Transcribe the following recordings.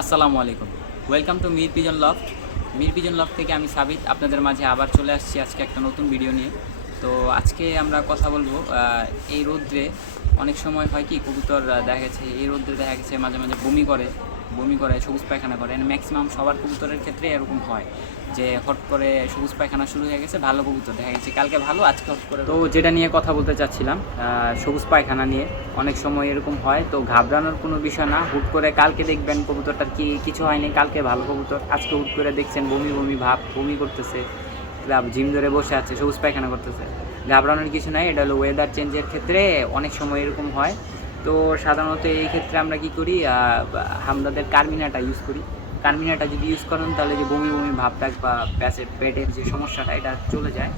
আসসালামু আলাইকুম। Welcome to Mir pigeon loft. Mir pigeon loft থেকে আমি সাবিত আপনাদের মাঝে আবার চলে আসছি আজকে একটা নতুন ভিডিও নিয়ে। তো আজকে আমরা কথা বলবো এই রৌদ্রে অনেক সময় হয় কি কবুতর দেখা গেছে এই রৌদ্রে দেখা গেছে মাঝে মাঝে বমি করে সবুজ পায়খানা করে। ম্যাক্সিমাম সবার কবুতরের ক্ষেত্রে এরকম হয় যে হট করে সবুজ পায়খানা শুরু হয়ে গেছে। ভালো কবুতর দেখা গেছে কালকে ভালো, আজকে হট করে। তো যেটা নিয়ে কথা বলতে চাচ্ছিলাম সবুজ পায়খানা নিয়ে, অনেক সময় এরকম হয়। তো ঘাবড়ানোর কোনো বিষয় না। হুট করে কালকে দেখবেন কবুতরটার কিছু হয়নি, কালকে ভালো কবুতর, আজকে হুট করে দেখছেন বমি ভাব, বমি করতেছে, জিম ধরে বসে আছে, সবুজ পায়খানা করতেছে। ঘাবড়ানোর কিছু নাই, এটা হলো ওয়েদার চেঞ্জের ক্ষেত্রে অনেক সময় এরকম হয়। তো সাধারণত এই ক্ষেত্রে আমরা কী করি, আমাদের কার্মিনাটা ইউজ করি। কার্মিনাটা যদি ইউজ করেন তাহলে যে বমি ভাবটা বা পেটের যে সমস্যাটা এটা চলে যায়।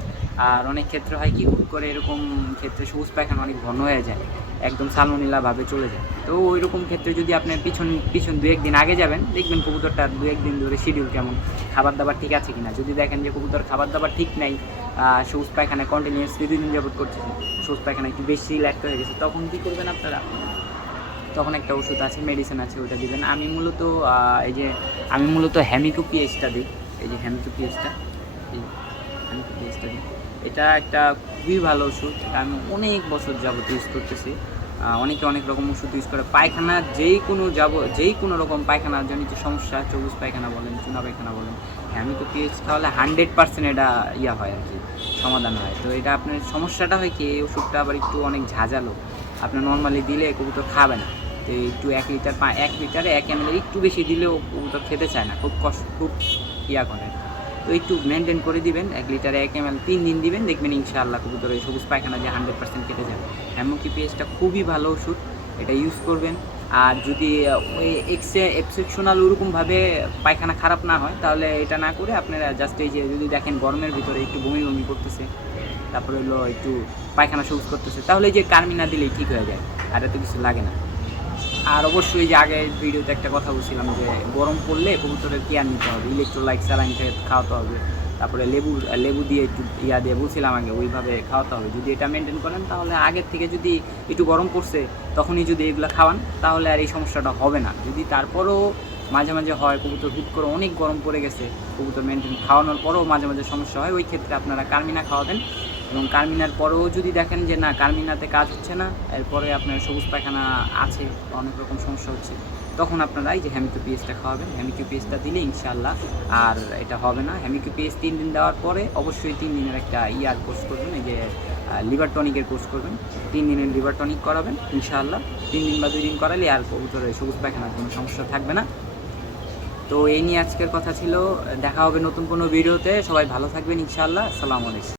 আর অনেক ক্ষেত্রে হয় কি হুট করে এরকম ক্ষেত্রে সবুজ পায়খানা অনেক ঘন হয়ে যায়, একদম সালমোনেলাভাবে চলে যায়। তো ওই রকম ক্ষেত্রে যদি আপনি পিছন দু একদিন আগে যাবেন, দেখবেন কবুতরটা দু একদিন ধরে শিডিউল কেমন, খাবার দাবার ঠিক আছে কিনা। যদি দেখেন যে কবুতর খাবার দাবার ঠিক নাই, সবুজ পায়খানা কন্টিনিউয়াসলি 2 দিন যাবত করতেছে, সবুজ পায়খানা একটু বেশি ল্যাক্ট হয়ে গেছে, তখন কী করবেন আপনারা? তখন একটা ওষুধ আছে, মেডিসিন আছে, ওটা দিবেন। আমি মূলত হ্যামিকো পিএইচটা দিই। এই যে হ্যামিকো পিএইচটা দিই, এটা একটা খুবই ভালো ওষুধ। এটা আমি অনেক বছর যাবত ইউজ করতেছি। অনেকে অনেক রকম ওষুধ ইউজ করে। পায়খানা যেই কোনো রকম পায়খানার জনিত সমস্যা, সবুজ পায়খানা বলেন, চুনা পায়খানা বলেন, হ্যামিকো পিএইচ খাওয়ালে 100% এটা হয় আর কি, সমাধান হয়। তো এটা আপনার সমস্যাটা হয় কি, এই ওষুধটা আবার একটু অনেক ঝাঁঝালো, আপনার নর্মালি দিলে কবুতর খাবে না। তো একটু 1 লিটারে 1 ml একটু বেশি দিলেও কবুতর খেতে চায় না, খুব করে। তো একটু মেনটেন করে দিবেন, 1 লিটারে 1 ml 3 দিন দিবেন, দেখবেন ইনশাআল্লাহ কবুতর এই সবুজ পায়খানা যে 100% কেটে যাবে। হ্যামিকো পিএইচটা খুবই ভালো ওষুধ, এটা ইউজ করবেন। আর যদি ওই এক্সেপশনাল ওরকমভাবে পায়খানা খারাপ না হয়, তাহলে এটা না করে আপনারা জাস্ট এই যে যদি দেখেন গরমের ভিতরে একটু বমি করতেছে, তারপরে হলো একটু পায়খানা সবুজ করতেছে, তাহলে এই যে কার্মিনা দিলেই ঠিক হয়ে যায়, আর এত কিছু লাগে না। আর অবশ্যই যে আগের ভিডিওতে একটা কথা বলছিলাম যে গরম পড়লে কবুতরের কেয়ার নিতে হবে, ইলেকট্রোলাইট স্যালাইন খাওয়াতে হবে, তারপরে লেবু দিয়ে একটু দিয়ে বলছিলাম আগে, ওইভাবে খাওয়াতে হবে। যদি এটা মেনটেন করেন তাহলে আগের থেকে যদি একটু গরম পড়ছে তখনই যদি এগুলো খাওয়ান তাহলে আর এই সমস্যাটা হবে না। যদি তারপরও মাঝে মাঝে হয় কবুতর হুট করে অনেক গরম পড়ে গেছে, কবুতর মেনটেন খাওয়ানোর পরেও মাঝে মাঝে সমস্যা হয়, ওই ক্ষেত্রে আপনারা কার্মিনা খাওয়াবেন। এবং কার্মিনার পরেও যদি দেখেন যে না কার্মিনাতে কাজ হচ্ছে না, এরপরে আপনার সবুজ পায়খানা আছে, অনেক রকম সমস্যা হচ্ছে, তখন আপনারা এই যে হ্যামিকো পিএইচটা খাওয়াবেন। হ্যামিকো পিএইচটা দিলে ইনশাআল্লাহ আর এটা হবে না। হ্যামিকো পিএইচ 3 দিন দেওয়ার পরে অবশ্যই 3 দিনের একটা কোর্স করবেন, এই যে লিভার টনিকের কোর্স করবেন। 3 দিনের লিভার টনিক করাবেন ইনশাআল্লাহ। 3 দিন বা 2 দিন করালে আর কবুতরের সবুজ পায়খানার কোনো সমস্যা থাকবে না। তো এই নিয়ে আজকের কথা ছিল। দেখা হবে নতুন কোনো ভিডিওতে। সবাই ভালো থাকবেন ইনশাআল্লাহ। আসসালামু আলাইকুম।